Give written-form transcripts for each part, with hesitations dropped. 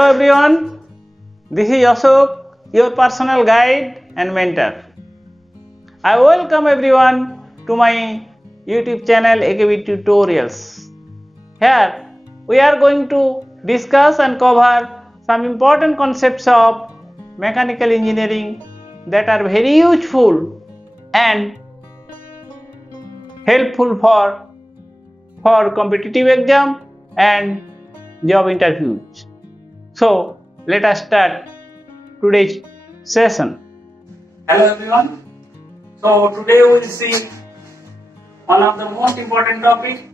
Hello everyone, this is Ashok, your personal guide and mentor. I welcome everyone to my YouTube channel AKB Tutorials. Here we are going to discuss and cover some important concepts of mechanical engineering that are very useful and helpful for competitive exam and job interviews. So let us start today's session. Hello everyone. So today we will see one of the most important topic,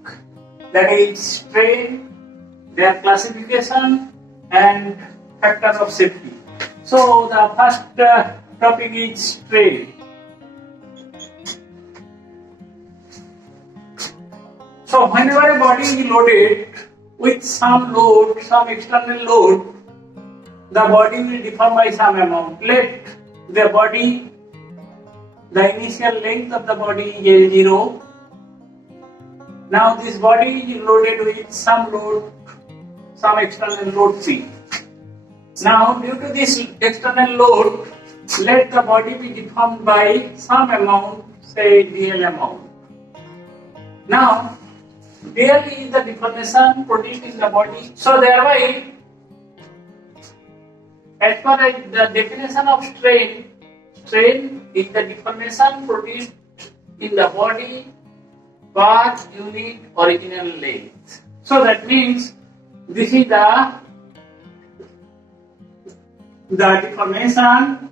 that is strain, their classification and factors of safety. So the first topic is strain. So whenever a body is loaded with some load, some external load, the body will deform by some amount. Let the initial length of the body is L0. Now this body is loaded with some load, some external load C. Now due to this external load, let the body be deformed by some amount, say dl amount. Now dl is the deformation produced in the body. So thereby, as per the definition of strain is the deformation produced in the body per unit original length. So that means this is the deformation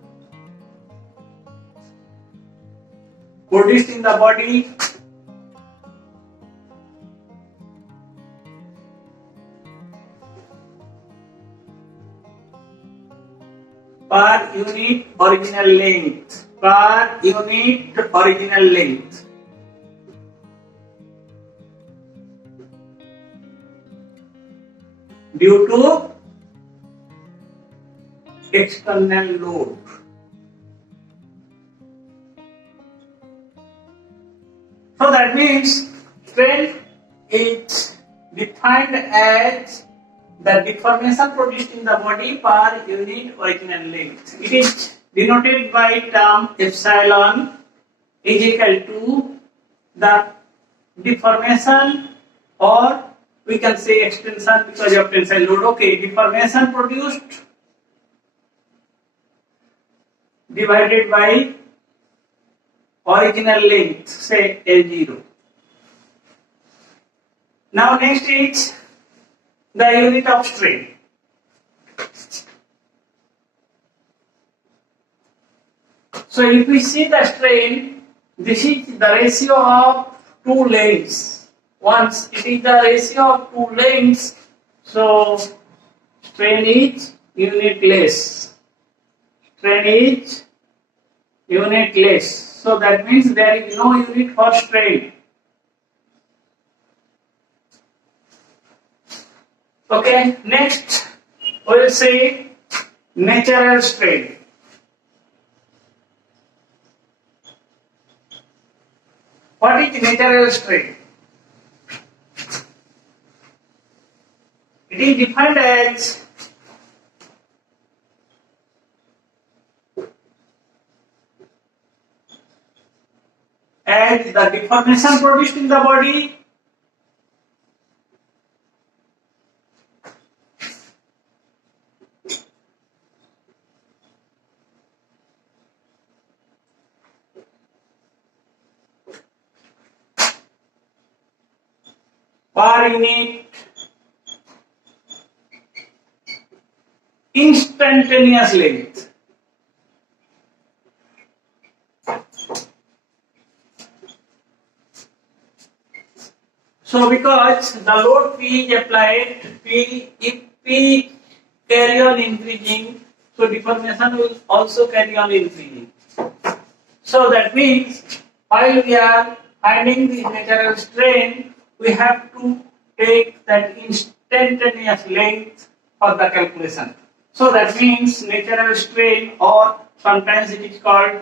produced in the body per unit original length, due to external load. So that means strain is defined as the deformation produced in the body per unit original length. It is denoted by term epsilon is equal to the deformation, or we can say extension because of tensile load. Okay, deformation produced divided by original length, say L0. Now next is the unit of strain. So if we see the strain, this is the ratio of two lengths. Once it is the ratio of two lengths, so strain is unitless. So that means there is no unit for strain. Okay, next we will see natural strain. What is natural strain? It is defined as the deformation produced in the body per unit instantaneous length. So because the load P is applied, if P carry on increasing, so deformation will also carry on increasing. So that means while we are finding the natural strain, we have to take that instantaneous length for the calculation. So that means natural strain, or sometimes it is called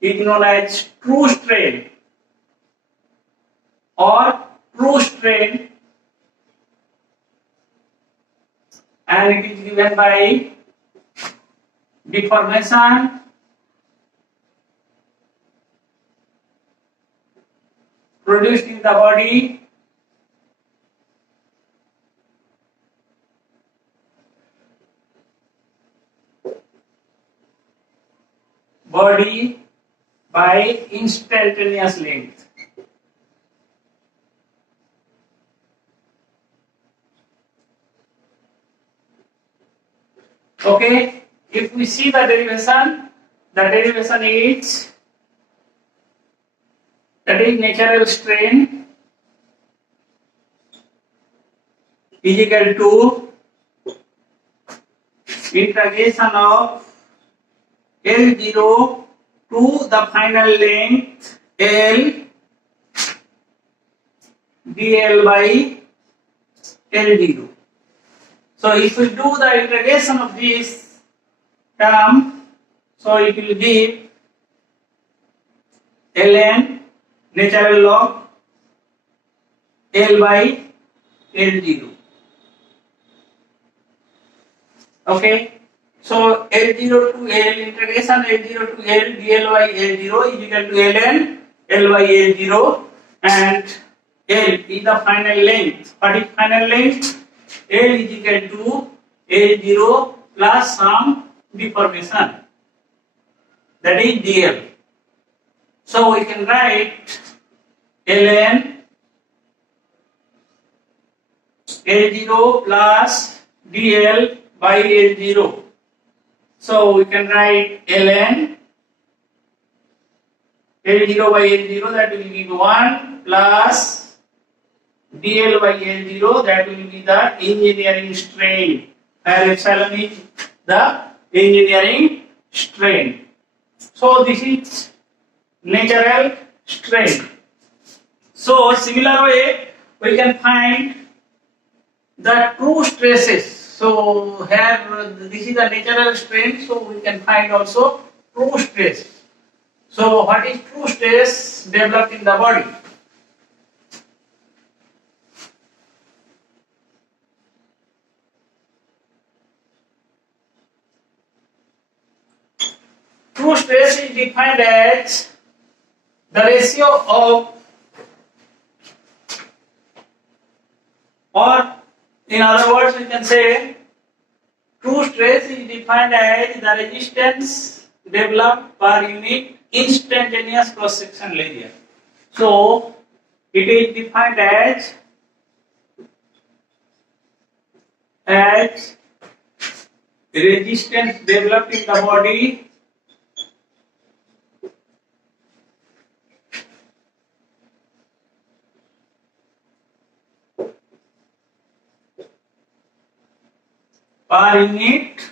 is known as true strain or true strain and it is given by deformation produced in the body by instantaneous length. Okay, if we see the derivation is natural strain is equal to integration of L0 to the final length L dl by L0. So if we do the integration of this term, so it will give ln natural log L by L0. Okay. So L0 to L integration L0 to L dl by L0 is equal to ln L by L0, and L is the final length. What is final length? L is equal to L0 plus some deformation, that is dl. So we can write ln L0 plus dl by L0. So we can write ln L0 by L0, that will be 1 plus dl by L0, that will be the engineering strain, where epsilon is the engineering strain. So this is natural strain. So similar way we can find the true stresses. So here this is the natural strain, so we can find also true stress. So what is true stress developed in the body? True stress is defined as the ratio of, or in other words we can say true stress is defined as the resistance developed per unit instantaneous cross sectional area. So it is defined as resistance developed in the body per unit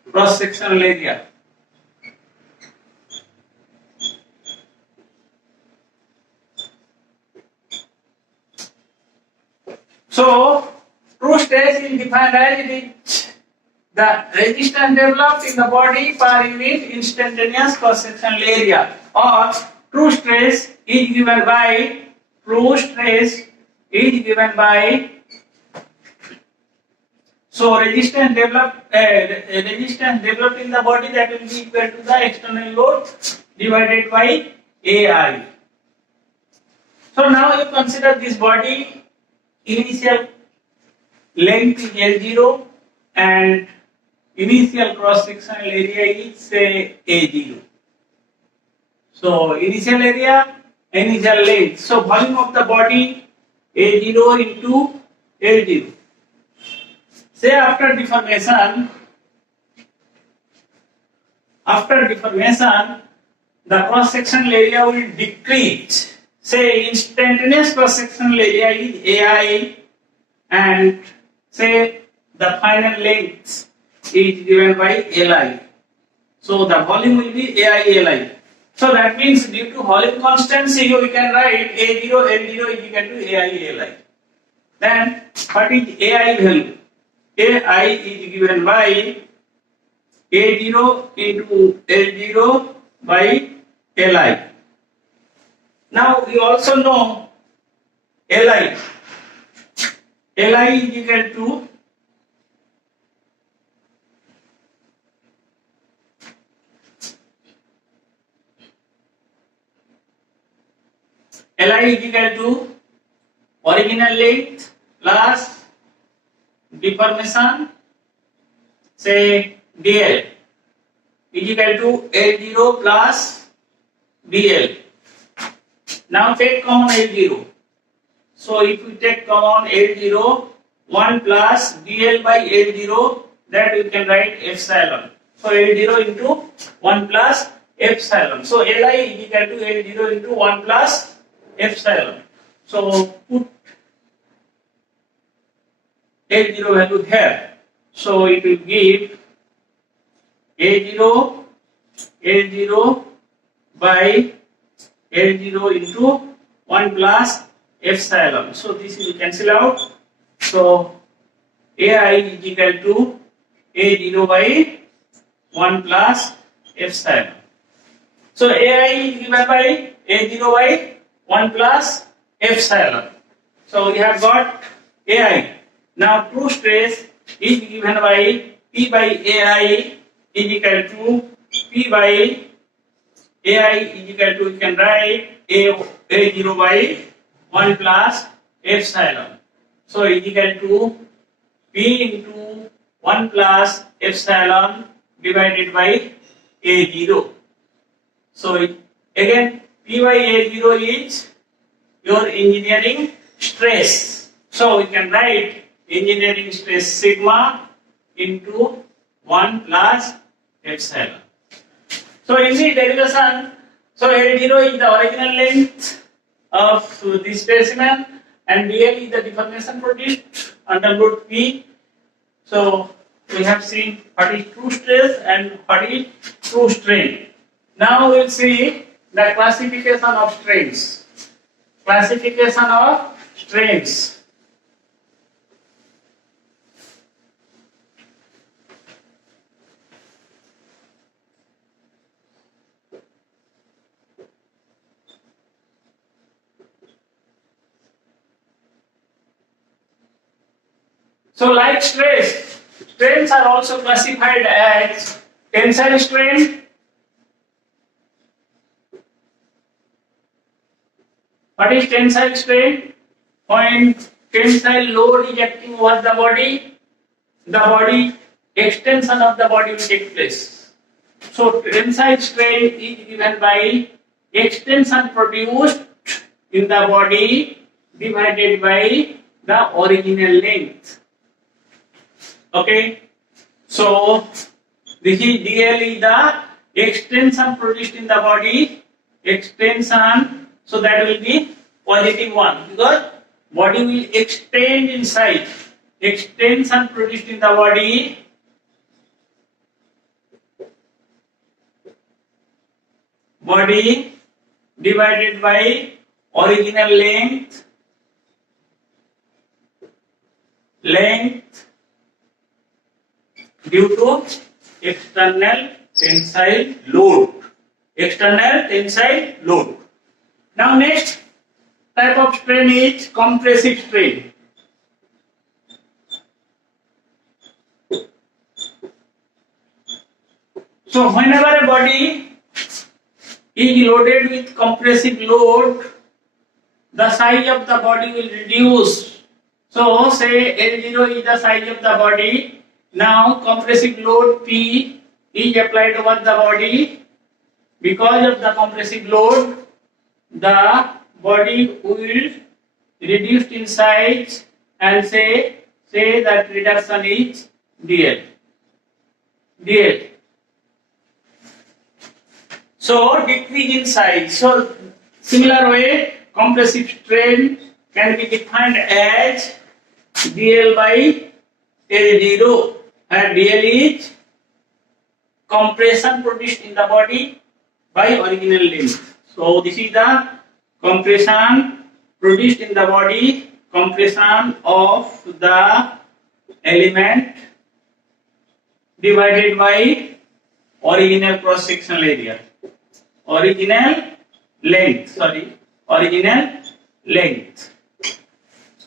instantaneous cross sectional area. So true stress is defined as it is the resistance developed in the body per unit instantaneous cross sectional area, or true stress is given by so resistance developed in the body, that will be equal to the external load divided by AI. So now you consider this body, initial length is L0 and initial cross sectional area is say A0. So initial area, initial length. So volume of the body A0 into L0. Say after deformation, the cross sectional area will decrease. Say instantaneous cross sectional area is AI, and say the final length is given by Li. So the volume will be AI Li. So that means due to volume constancy, we can write A0 L0 is equal to AI Li. Then what is AI value? AI is given by A0 into L0 by Li. Now we also know Li. Li is equal to original length plus deformation, say dl, is equal to L0 plus dl. Now take common L0. So if we take common L0, 1 plus dl by L0, that we can write epsilon. So L0 into 1 plus epsilon. So Li is equal to L0 into 1 plus epsilon. So put L0 value here. So it will give A0 L0 by L0 into 1 plus epsilon. So this will cancel out. So Ai is equal to A0 by 1 plus epsilon. So Ai is given by A0 by 1 plus epsilon. So we have got Ai. Now true stress is given by P by Ai is equal to P by Ai is equal to, we can write A0 by 1 plus epsilon. So is equal to P into 1 plus epsilon divided by A0. So again P by A0 is your engineering stress. So we can write engineering stress sigma into 1 plus epsilon. So in the derivation, so L0 is the original length of this specimen and dl is the deformation produced under load P. So we have seen what is true stress and what is true strain. Now we will see the classification of strains. Classification of strains. So like stress, strains are also classified as tensile strain. What is tensile strain? When tensile load is acting over the body extension of the body will take place. So tensile strain is given by extension produced in the body divided by the original length. Okay, so this is dl is the extension produced in the body, extension, so that will be positive 1 because body will extend in size. Extension produced in the body divided by original length due to external tensile load. External tensile load. Now next type of strain is compressive strain. So whenever a body is loaded with compressive load, the size of the body will reduce. So say L0 is the size of the body. Now compressive load P is applied over the body. Because of the compressive load, the body will reduce in size and say that reduction is dl. So decrease in size. So similar way, compressive strain can be defined as dl by L0, and dl is compression produced in the body by original length. So this is the compression produced in the body, compression of the element divided by original cross sectional area, original length, original length.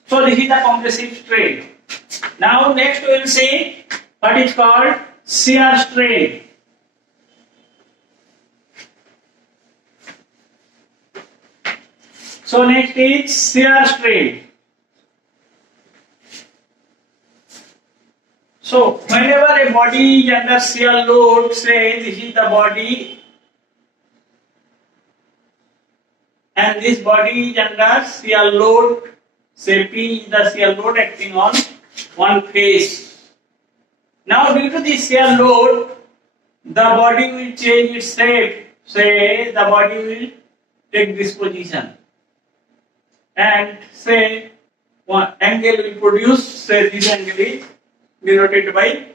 So this is the compressive strain. Now next we will see what is called shear strain. So next is shear strain. So whenever a body is under shear load, say this is the body and this body is under shear load, say P is the shear load acting on one face. Now due to this shear load, the body will change its shape. Say the body will take this position and say one angle will produce, say this angle is denoted by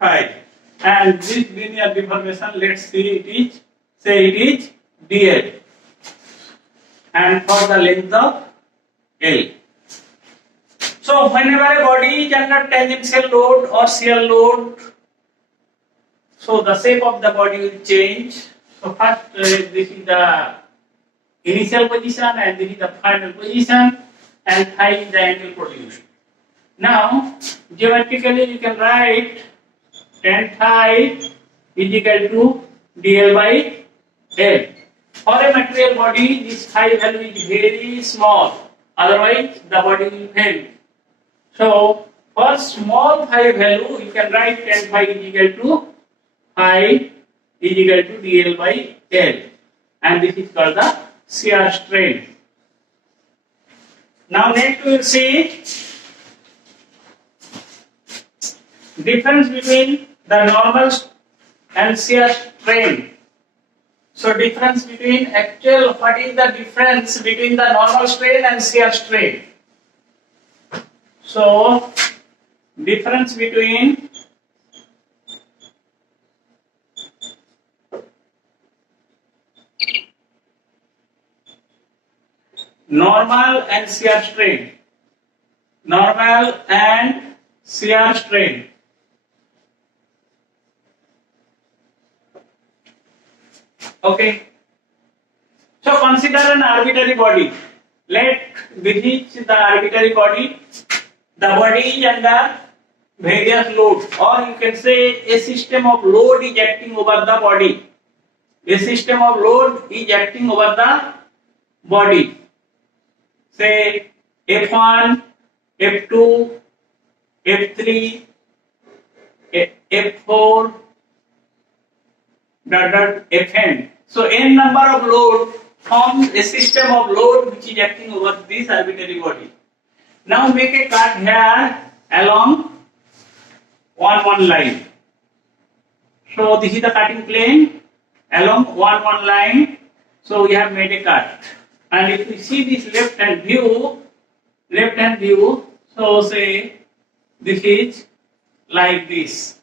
phi, and this linear deformation, let's see it is, say it is dl, and for the length of L. So whenever a body is under tangential load or shear load, so the shape of the body will change. So first this is the initial position and this is the final position, and phi is the angle produced. Now geometrically you can write tan phi is equal to dl by L. For a material body, this phi value is very small, otherwise the body will fail. So for small phi value, you can write tan phi is equal to phi is equal to dl by L, and this is called the shear strain. Now next we will see difference between the normal and shear strain. So difference between actual, what is the difference between the normal strain and shear strain? So difference between normal and shear strain. Normal and shear strain. Okay. So consider an arbitrary body. Let this is the arbitrary body. The body is under various loads, or you can say a system of load is acting over the body. A system of load is acting over the body. Say F1, F2, F3, F4, Fn. So n number of load forms a system of load which is acting over this arbitrary body. Now make a cut here along one line. So this is the cutting plane along one line. So we have made a cut. And if we see this left hand view, so say this is like this.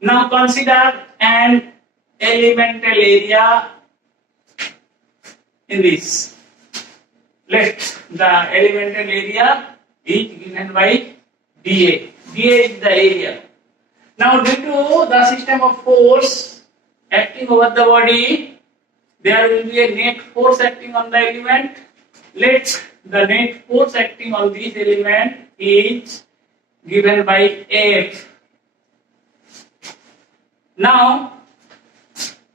Now consider an elemental area in this. Let the elemental area is given by dA. dA is the area. Now due to the system of force acting over the body, there will be a net force acting on the element. Let the net force acting on this element is given by F. Now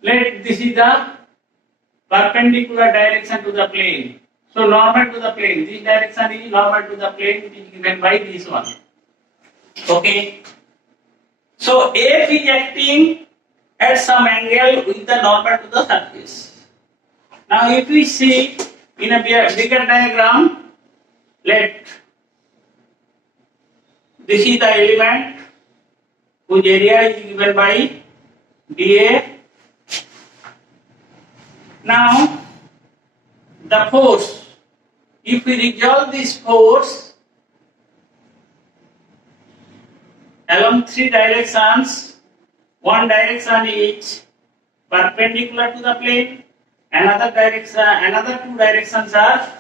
let this is the perpendicular direction to the plane. So normal to the plane. This direction is normal to the plane, which is given by this one. Okay. So F is acting at some angle with the normal to the surface. Now if we see in a bigger diagram, let this is the element whose area is given by dA. Now the force, if we resolve this force along three directions, one direction is perpendicular to the plane, another two directions are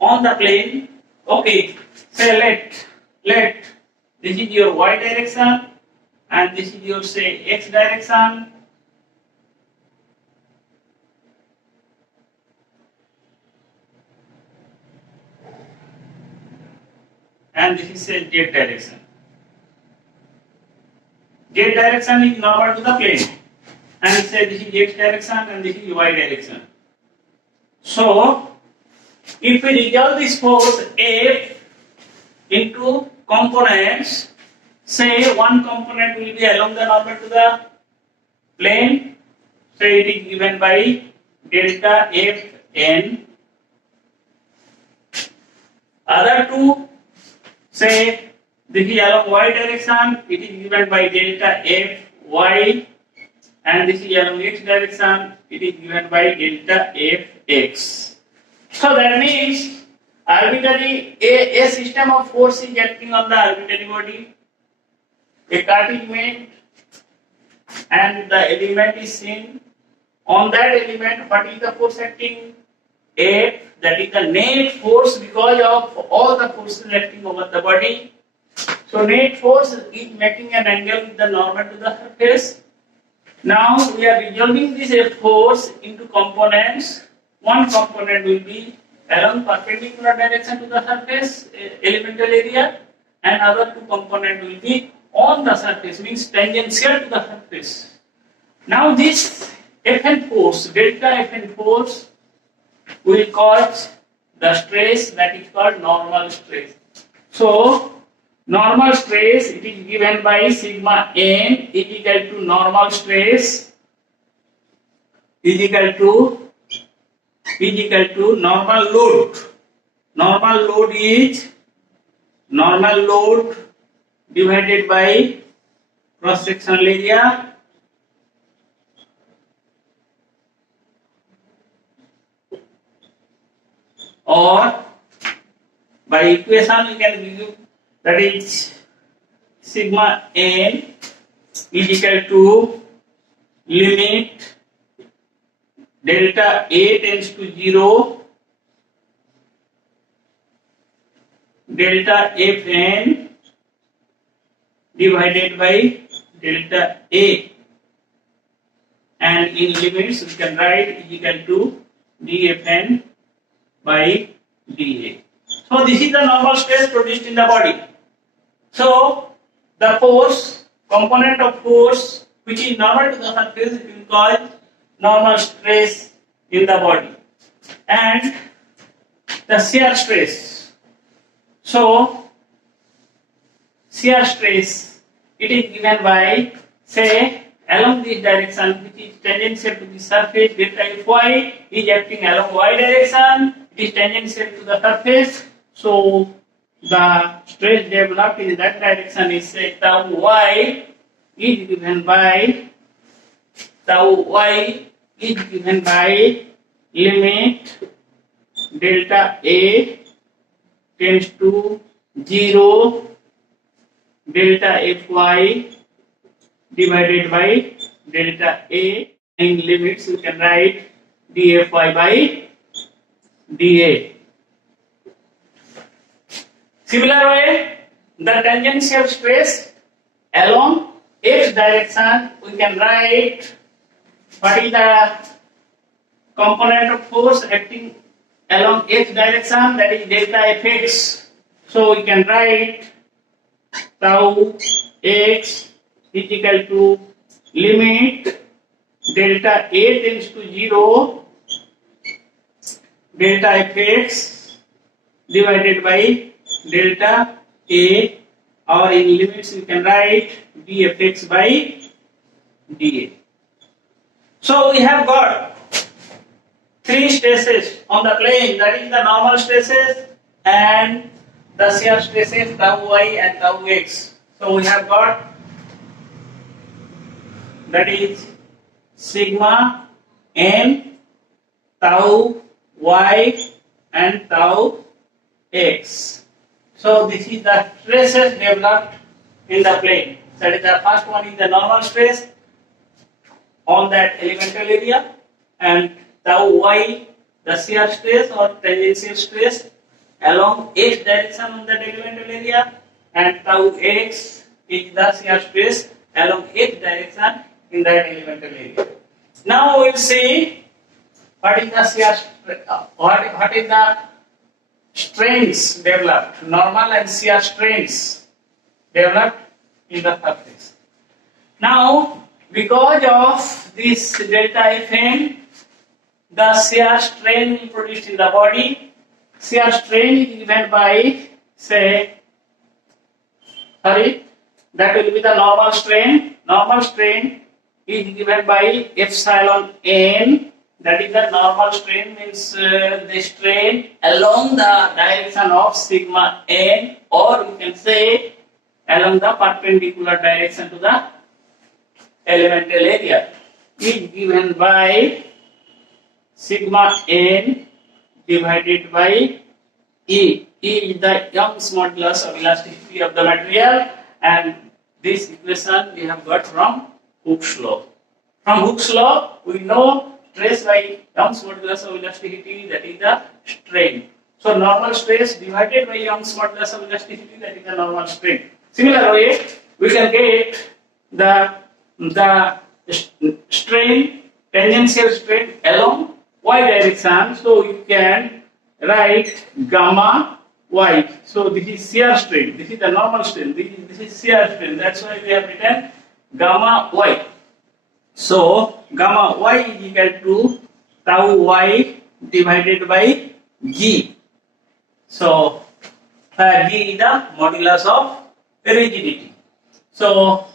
on the plane. Okay, say let this is your y direction and this is your say x direction, and this is say z direction. Z direction is normal to the plane, and say this is x direction and this is y direction. So if we resolve this force F into components, say one component will be along the normal to the plane, say it is given by delta Fn. Other two, say this is along y direction, it is given by delta Fy, and this is along x direction, it is given by delta Fx. So that means arbitrary a system of force is acting on the arbitrary body. A cut is made and the element is seen. On that element, what is the force acting? F, that is the net force because of all the forces acting over the body. So net force is making an angle with the normal to the surface. Now we are resolving this force into components. One component will be along perpendicular direction to the surface elemental area, and other two component will be on the surface, means tangential to the surface. Now this Fn force, delta Fn force, will cause the stress that is called normal stress. So normal stress, it is given by sigma n is equal to normal stress is equal to normal load. Normal load is normal load divided by cross sectional area or by equation we can give, that is sigma n is equal to limit delta A tends to 0, delta Fn divided by delta A, and in limits we can write is equal to dFn by dA. So this is the normal stress produced in the body. So the force, component of force which is normal to the surface, it will cause normal stress in the body, and the shear stress. So shear stress, it is given by, say, along this direction which is tangential to the surface, delta Fy is acting along y direction, it is tangential to the surface. So the stress developed in that direction is, say, tau y is given by limit delta A tends to 0, delta Fy divided by delta A. In limits you can write dFy by dA. Similar way, the tangential stress along x direction, we can write what is the component of force acting along x direction, that is delta Fx. So we can write tau x is equal to limit delta A tends to 0, delta Fx divided by delta A, or in limits you can write dFx by dA. So we have got three stresses on the plane, that is the normal stresses and the shear stresses tau y and tau x. So we have got, that is sigma n, tau y and tau x. So this is the stresses developed in the plane. That is, the first one is the normal stress on that elemental area, and tau y, the shear stress or tangential stress along x direction on that elemental area, and tau x is the shear stress along x direction in that elemental area. Now we will see what is the shear what is the strains developed, normal and shear strains developed in the surface. Now, because of this delta Fn, the shear strain produced in the body, shear strain is given by, say, that will be the normal strain. Normal strain is given by epsilon n. That is the normal strain, means the strain along the direction of sigma n, or you can say along the perpendicular direction to the elemental area, is given by sigma n divided by E. E is the Young's modulus of elasticity of the material, and this equation we have got from Hooke's law. From Hooke's law, we know stress by Young's modulus of elasticity, that is the strain. So normal stress divided by Young's modulus of elasticity, that is the normal strain. Similarly, we can get the strain, tangential strain along y direction. So you can write gamma y. So this is shear strain. This is the normal strain. This is shear strain. That's why we have written gamma y. So gamma y is equal to tau y divided by g. So g is the modulus of rigidity. So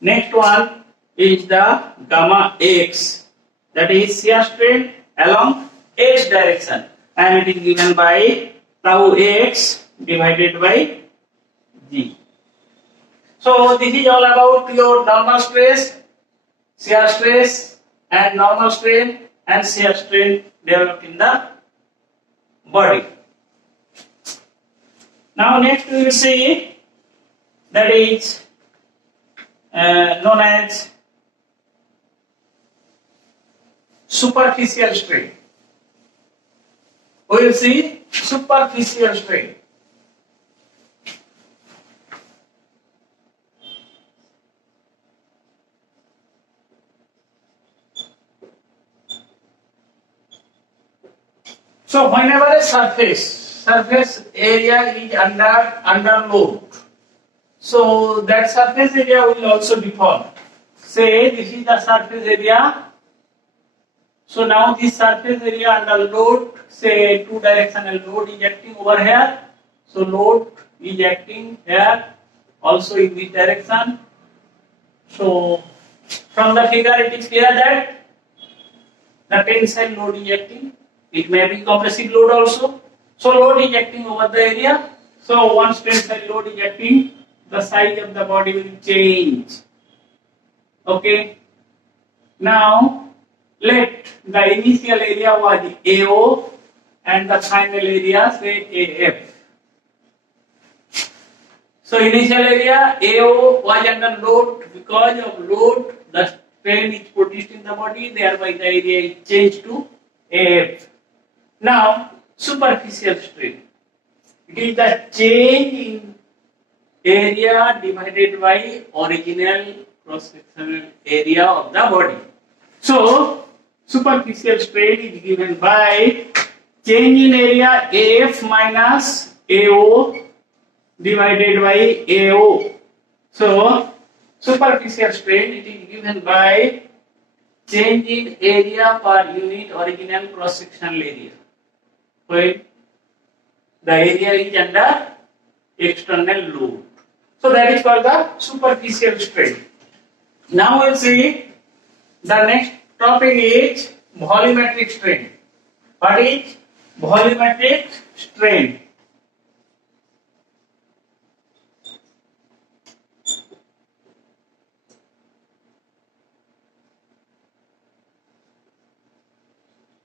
next one is the gamma x, that is shear strain along x direction, and it is given by tau x divided by g. So this is all about your normal stress, shear stress, and normal strain and shear strain developed in the body. Now next we will see, that is known as superficial strain. We will see superficial strain. So whenever a surface area is under load, so that surface area will also deform. Say this is the surface area. So now this surface area under load, say two directional load is acting over here. So load is acting here also in this direction. So from the figure it is clear that the tensile load is acting. It may be compressive load also. So load is acting over the area. So once tensile load is acting, the size of the body will change. Okay. Now let the initial area was AO and the final area say AF. So initial area AO was under load. Because of load, the strain is produced in the body, thereby the area is changed to AF. Now superficial strain, it is the change in area divided by original cross-sectional area of the body. So superficial strain is given by change in area AF minus AO divided by AO. So superficial strain, it is given by change in area per unit original cross-sectional area, when the area is under external load. So that is called the superficial strain. Now we will see the next topic is volumetric strain. What is volumetric strain?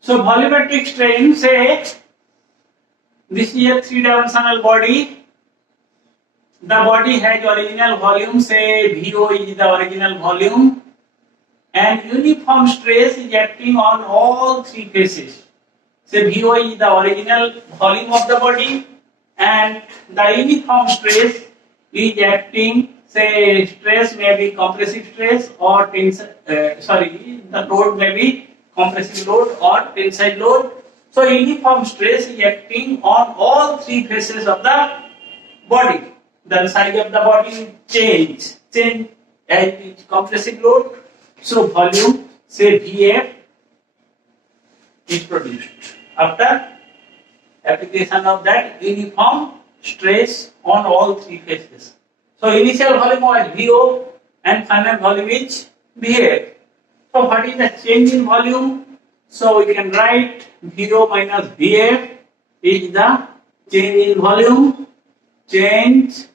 So volumetric strain, say this is a three-dimensional body. The body has original volume, say VO is the original volume, and uniform stress is acting on all three faces. Say VO is the original volume of the body, and the uniform stress is acting, say stress may be compressive stress or tensile, the load may be compressive load or tensile load. So uniform stress is acting on all three faces of the body. The size of the body change as it is compressive load. So volume, say Vf, is produced after application of that uniform stress on all three faces. So initial volume was VO and final volume is Vf. So what is the change in volume? So we can write VO minus Vf is the change in volume. Change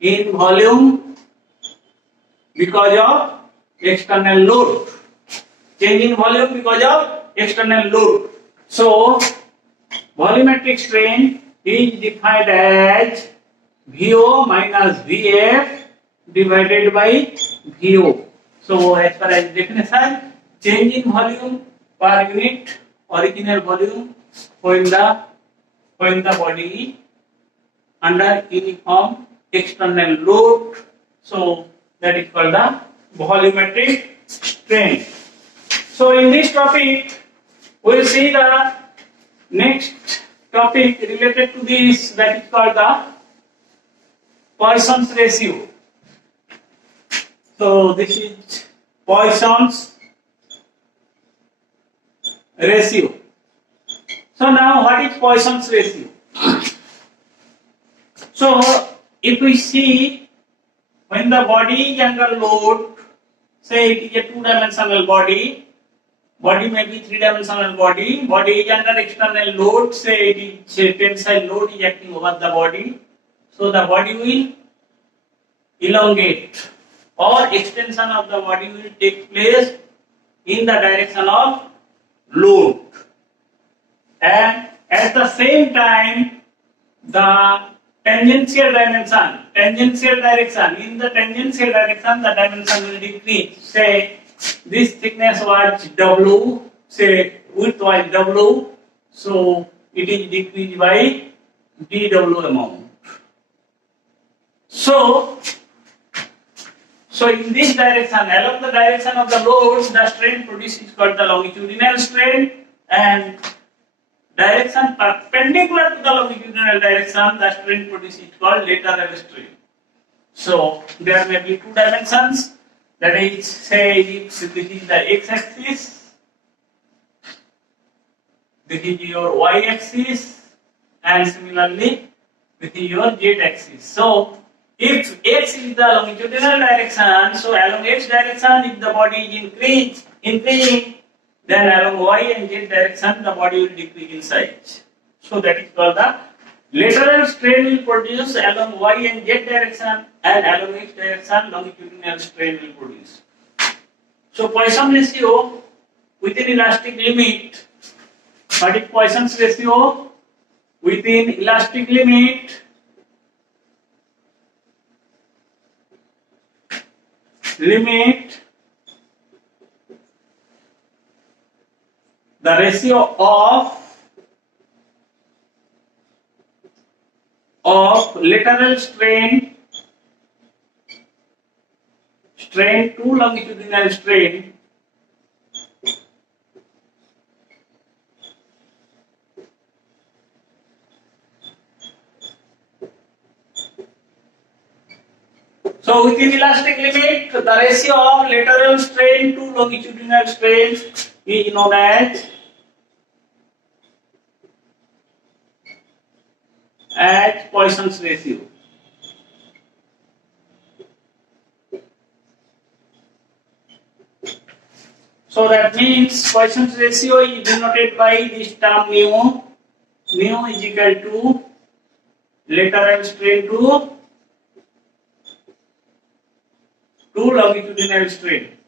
in volume because of external load. Change in volume because of external load. So volumetric strain is defined as VO minus Vf divided by VO. So as far as definition, change in volume per unit original volume when the body under uniform external load. So that is called the volumetric strain. So in this topic, we will see the next topic related to this, that is called the Poisson's ratio. So this is Poisson's ratio. So now what is Poisson's ratio? So if we see when the body is under load, say it is a two-dimensional body may be three-dimensional body is under external load, say it is a tensile load is acting over the body, so the body will elongate or extension of the body will take place in the direction of load, and at the same time the tangential direction, in the tangential direction the dimension will decrease. Say this thickness was W, say width was W, so it is decreased by dW amount. So in this direction, along the direction of the load, the strain produced is called the longitudinal strain, and direction perpendicular to the longitudinal direction, the strain produced is called lateral strain. So there may be two dimensions, that is, say if this is the x-axis, this is your y-axis, and similarly this is your z-axis. So if x is the longitudinal direction, so along x direction, if the body is increasing, then along y and z direction, the body will decrease in size. So that is called the lateral strain will produce along y and z direction, and along x direction, longitudinal strain will produce. So Poisson ratio within elastic limit. What is Poisson's ratio? Within elastic limit, the ratio of lateral strain to longitudinal strain so within elastic limit, the ratio of lateral strain to longitudinal strain is known as Poisson's ratio. So that means Poisson's ratio is denoted by this term mu. Mu is equal to lateral strain to longitudinal strain.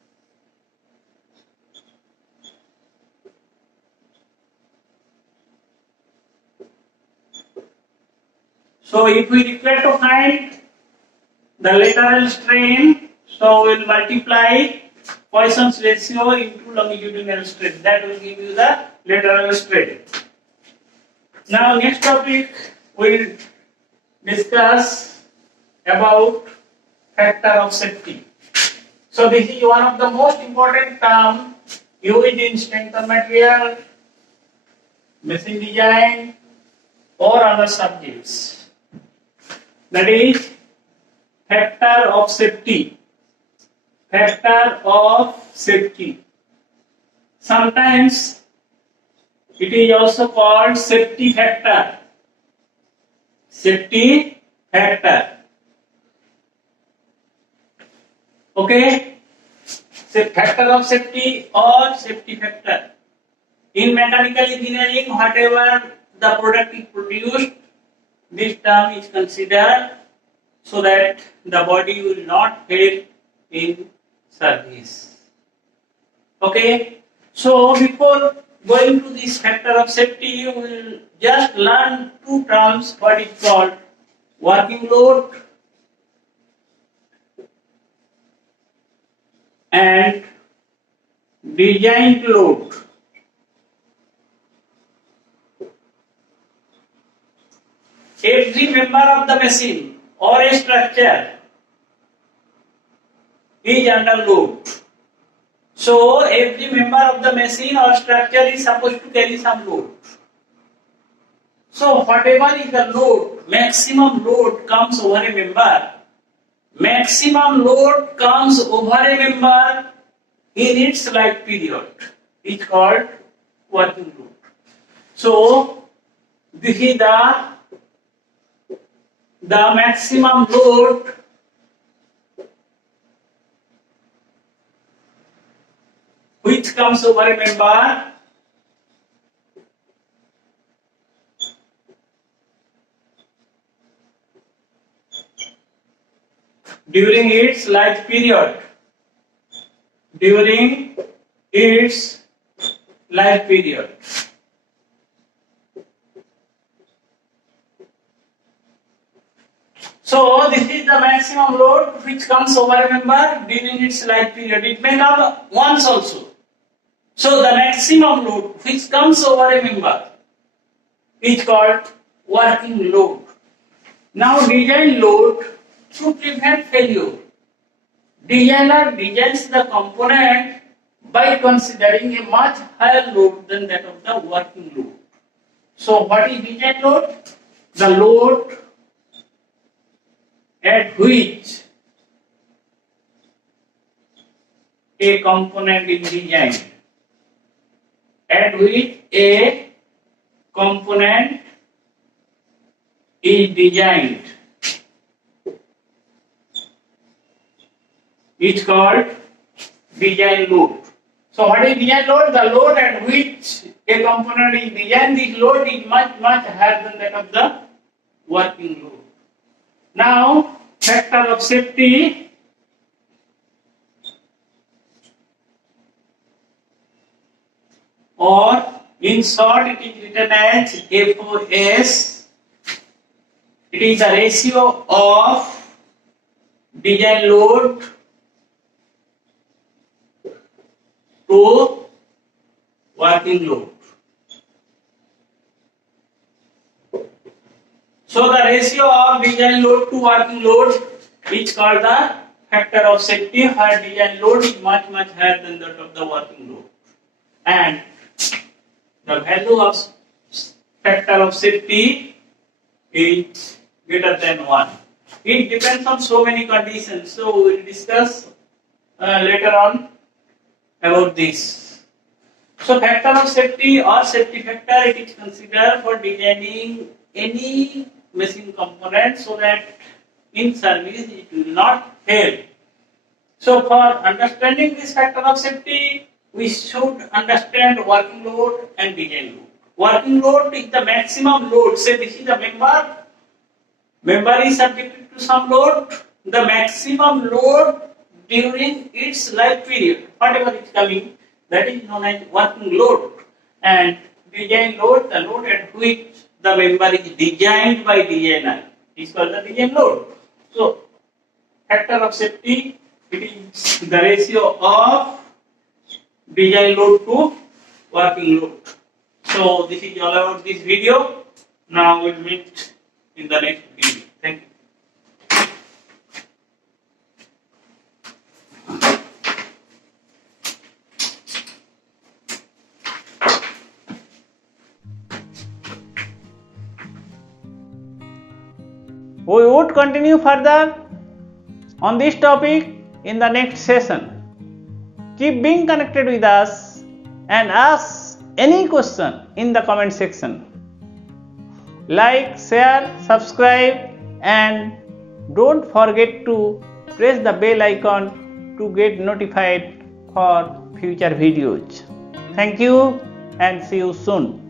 So if we require to find the lateral strain, so we will multiply Poisson's ratio into longitudinal strain. That will give you the lateral strain. Now next topic we will discuss about factor of safety. So this is one of the most important term used in strength of material, machine design or other subjects. That is factor of safety. Factor of safety. Sometimes it is also called safety factor. Safety factor. Okay, so factor of safety or safety factor. In mechanical engineering, whatever the product is produced, this term is considered so that the body will not fail in service. Okay, so before going to this factor of safety, you will just learn two terms, what is called working load and designed load. Every member of the machine or a structure is under load. So every member of the machine or structure is supposed to carry some load. So whatever is the load, maximum load comes over a member. Maximum load comes over a member in its life period. It's called working load. So this is the maximum load which comes over a member during its life period. During its life period. So this is the maximum load which comes over a member during its life period. It may come once also. So the maximum load which comes over a member is called working load. Now design load to prevent failure. Designer designs the component by considering a much higher load than that of the working load. So what is design load? The load at which a component is designed. At which a component is designed. It's called design load. So what is design load? The load at which a component is designed. This load is much higher than that of the working load. Now factor of safety or in short it is written as FOS. It is a ratio of design load to working load. So the ratio of design load to working load is called the factor of safety, where design load is much higher than that of the working load. And the value of factor of safety is greater than 1. It depends on so many conditions. So we will discuss later on about this. So factor of safety or safety factor, it is considered for designing any machine component so that in service it will not fail. So for understanding this factor of safety, we should understand working load and design load. Working load is the maximum load. Say this is a member. Member is subjected to some load. The maximum load during its life period, whatever is coming, that is known as working load. And design load, the load at which the member is designed by designer, is called the design load. So factor of safety, it is the ratio of design load to working load. So this is all about this video. Now we'll meet in the next video. Thank you. We would continue further on this topic in the next session. Keep being connected with us and ask any question in the comment section. Like, share, subscribe, and don't forget to press the bell icon to get notified for future videos. Thank you and see you soon.